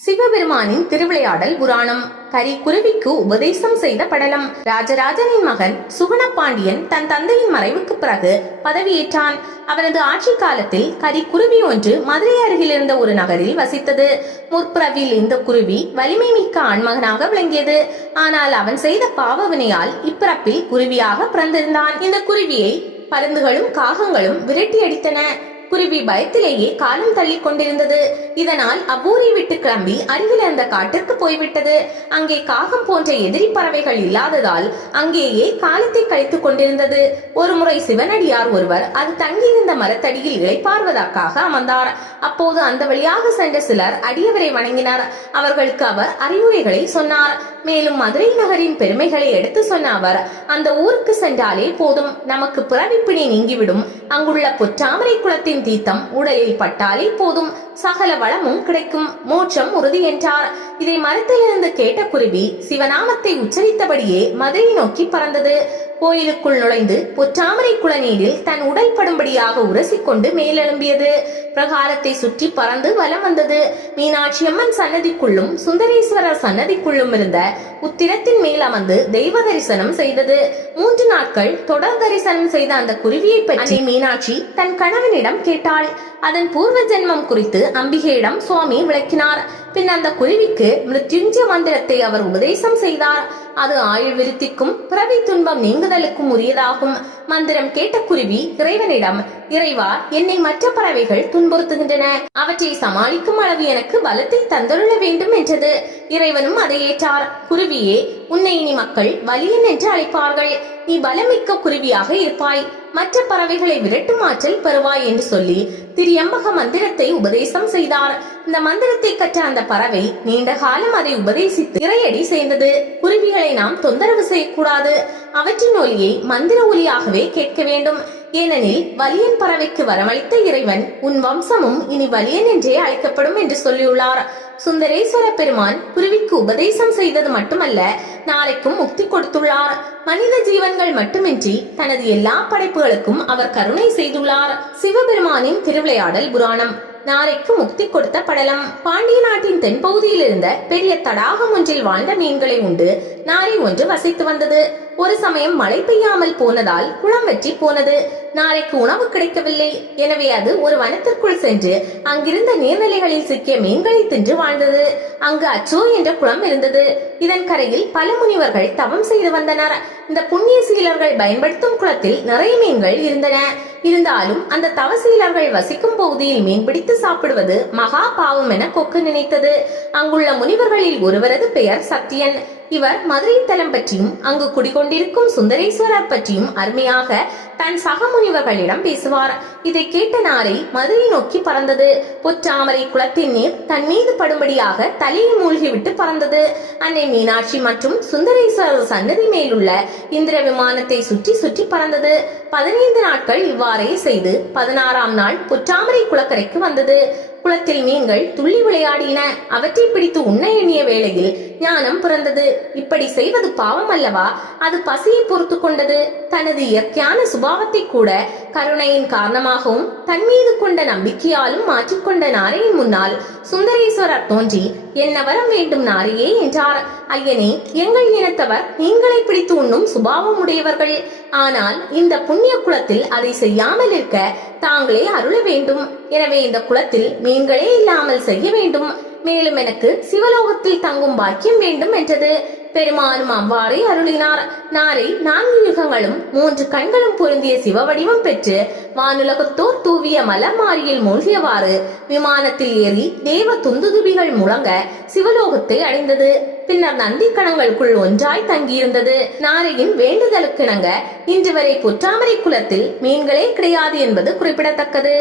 சிவபெருமானின் திருவிளையாடல் புராணம். கரிக்குருவிக்கு உபதேசம் செய்த படலம். ராஜராஜனின் மகன் சுகுணபாண்டியன் தன் தந்தையின் மறைவுக்கு பிறகு பதவியேற்றான். அவனது ஆட்சி காலத்தில் கரிக்குருவி ஒன்று மதுரை அருகில் இருந்த ஒரு நகரில் வசித்தது. முற்பிறவில் இந்த குருவி வலிமை மிக்க ஆண்மகனாக விளங்கியது. ஆனால் அவன் செய்த பாவவினையால் இப்பிறப்பில் குருவியாக பிறந்திருந்தான். இந்த குருவியை பருந்துகளும் காகங்களும் விரட்டி அடித்தன. குருவி பயத்திலேயே காலம் தள்ளி கொண்டிருந்தது. இதனால் அவ்வூரை விட்டு கிளம்பி அருகில் இருந்த காட்டிற்கு போய்விட்டது. அங்கே காகம் போன்ற எதிரி பறவைகள் இல்லாததால் அங்கேயே காலத்தை கழித்துக் கொண்டிருந்தது. ஒருமுறை சிவனடியார் ஒருவர் அது தங்கியிருந்த மரத்தடியில் இளைப்பாறுவதற்காக அமர்ந்தார். அப்போது அந்த வழியாக சென்ற சிலர் அடியவரை வணங்கினார். அவர்களுக்கு அவர் அறிவுரைகளை சொன்னார். மேலும் மதுரை நகரின் பெருமைகளை எடுத்து சொன்ன அவர், அந்த ஊருக்கு சென்றாலே போதும், நமக்கு பிறவிப்பிணி நீங்கிவிடும். அங்குள்ள பொற்றாமரை குளத்தின் தீர்த்தம் உடலில் பட்டாலே போதும், சகல வளமும் கிடைக்கும், மோட்சம் உறுதி என்றார். இதை மரத்திலிருந்து கேட்ட குருவி சிவநாமத்தை உச்சரித்தபடியே மதுரை நோக்கி பறந்தது. கோயிலுக்குள் நுழைந்து பொற்றாமரை குளநீரில் தன் உடல் படும்படியாக உரசிக்கொண்டு மேலெழும்பியது. பிரகாரத்தை சுற்றி பறந்து வலம் வந்தது. மீனாட்சி அம்மன் சன்னதிக்குள்ளும் சுந்தரேஸ்வரர் சன்னதிக்குள்ளும் இருந்த உத்திரத்தின் மேல் அமர்ந்து தெய்வ தரிசனம் செய்தது. 3 நாட்கள் தொடர் தரிசனம் செய்த அந்த குருவியை பற்றி மீனாட்சி தன் கணவனிடம் கேட்டாள். அதன் பூர்வ ஜென்மம் குறித்து அம்பிகையிடம் சுவாமி விளக்கினார். பின் அந்த குருவிக்கு மிருத்யுஞ்சய மந்திரத்தை அவர் உபதேசம் செய்தார். அது ஆயுள் விருத்திக்கும் பிறவி துன்பம் நீங்குதலுக்கும் உரியதாகும். மந்திரம் கேட்ட குருவி இறைவனிடம், இறைவா, என்னை மற்ற பறவைகள் துன்புறுத்துகின்றன, அவற்றை சமாளிக்கும் அளவு எனக்கு பலத்தை தந்தருள வேண்டும் என்றது. இறைவனும் அதை ஏற்றார். குருவியே, உன்னை இனி மக்கள் வலியன் என்று அழைப்பார்கள். நீ பலமிக்க குருவியாக இருப்பாய், மற்ற பறவைகளை விரட்டும் ஆற்றல் பெறுவாய் என்று சொல்லி திரியம்பக மந்திரத்தை உபதேசம் செய்தார். இந்த மந்திரத்தை கற்ற அந்த பறவை நீண்ட காலம் அதை உபதேசித்து இறையடி சேர்ந்தது. குருவிகளை நாம் தொந்தரவு செய்யக்கூடாது. அவற்றின் ஒலியை மந்திர ஒலியாகவே கேட்க வேண்டும். ஏனெனில் வலியன் பறவைக்கு வரமளித்த இறைவன் உன் வம்சமும் இனி வலியன் என்றே அழைக்கப்படும் என்று சொல்லியுள்ளார். சுந்தரேஸ்வர பெருமான் குருவிக்கு உபதேசம் செய்தது மட்டுமல்ல, நாளைக்கும் முக்தி கொடுத்துள்ளார். மனித ஜீவன்கள் மட்டுமின்றி தனது எல்லா படைப்புகளுக்கும் அவர் கருணை செய்துள்ளார். சிவபெருமானின் திருவிளையாடல் புராணம். நாரைக்கு முக்தி கொடுத்த படலம். பாண்டிய நாட்டின் தென்பகுதியில் இருந்த பெரிய தடாகம் ஒன்றில் வாழ்ந்த மீன்களை உண்டு நாரை ஒன்று வசித்து வந்தது. ஒரு சமயம் மழை பெய்யாமல் போனதால் குளம் வற்றி போனது. நாரைக்கு உணவு கிடைக்கவில்லை. எனவே அது ஒரு வனத்திற்குள் சென்று அங்கிருந்த நீர்நிலைகளில் சிக்கிய மீன்களை தின்று வாழ்ந்தது. அங்கு அச்சோ என்ற குளம் இருந்தது. இதன் கரையில் பல முனிவர்கள் தவம் செய்து வந்தனர். இந்த புண்ணிய சீலர்கள் பயன்படுத்தும் குளத்தில் நிறைய மீன்கள் இருந்தன. இருந்தாலும் அந்த தவசீலர்கள் வசிக்கும் பகுதியில் மீன் பிடித்து சாப்பிடுவது மகா பாவம் என கொக்கு நினைத்தது. அங்குள்ள முனிவர்களில் ஒருவரது பெயர் சத்தியன். இவர் மதுரை தலம் பற்றியும் அங்கு குடிகொண்டிருக்கும் சுந்தரேஸ்வரர் பற்றியும் அருமையாக தன் சக முனிவர்களிடம் பேசுவார். இதை கேட்ட நாரை மதுரை நோக்கி பறந்தது. பொற்றாமரை குளத்தின் நீர் தன் மீது படும்படியாக தலையை மூழ்கிவிட்டு பறந்தது. அன்னை மீனாட்சி மற்றும் சுந்தரேஸ்வரர் சன்னதி மேலுள்ள இந்திர விமானத்தை சுற்றி சுற்றி பறந்தது. 15 நாட்கள் இவ்வாறே செய்து 16ஆம் நாள் பொற்றாமரை குளக்கரைக்கு வந்தது. குளத்தில் மீன்கள் துள்ளி விளையாடின. அவற்றை பிடித்து உண்ண எண்ணிய வேளையில் ஞானம் பிறந்தது. இப்படி செய்வது பாவம் அல்லவா? அது பசியை பொறுத்து கொண்டது. தனது இயற்கையான சுபாவத்தை கூட கருணையின் காரணமாகவும் தன் மீது கொண்ட நம்பிக்கையாலும் மாற்றிக்கொண்ட நாரையின் முன்னால் சுந்தரேஸ்வரர் தோன்றி, என்ன வரம் வேண்டும் நாரையே என்றார். ஐயனே, எங்கள் இனத்தவர் மீன்களை பிடித்து உண்ணும் சுபாவம் உடையவர்கள். ஆனால் இந்த புண்ணிய குளத்தில் அதை செய்யாமல் இருக்க தாங்களே அருள வேண்டும். எனவே இந்த குளத்தில் மீன்களே இல்லாமல் செய்ய வேண்டும். மேலும் எனக்கு சிவலோகத்தில் தங்கும் பாக்கியம் வேண்டும் என்றது. பெருமானும் அவ்வாறே அருளினார். நாரை 4 யுகங்களும் 3 கண்களும் பொருந்திய சிவ வடிவம் பெற்று வானுலகத்தோர் தூவிய மலர் மாரியில் மூழ்கியவாறு விமானத்தில் ஏறி தேவ துந்துதுபிகள் முழங்க சிவலோகத்தை அடைந்தது. பின்னர் நந்தி கணங்களுக்குள் ஒன்றாய் தங்கியிருந்தது. நாரையின் வேண்டுதலுக்கிணங்க இன்று வரை பொற்றாமரை குளத்தில் மீன்களே கிடையாது என்பது குறிப்பிடத்தக்கது.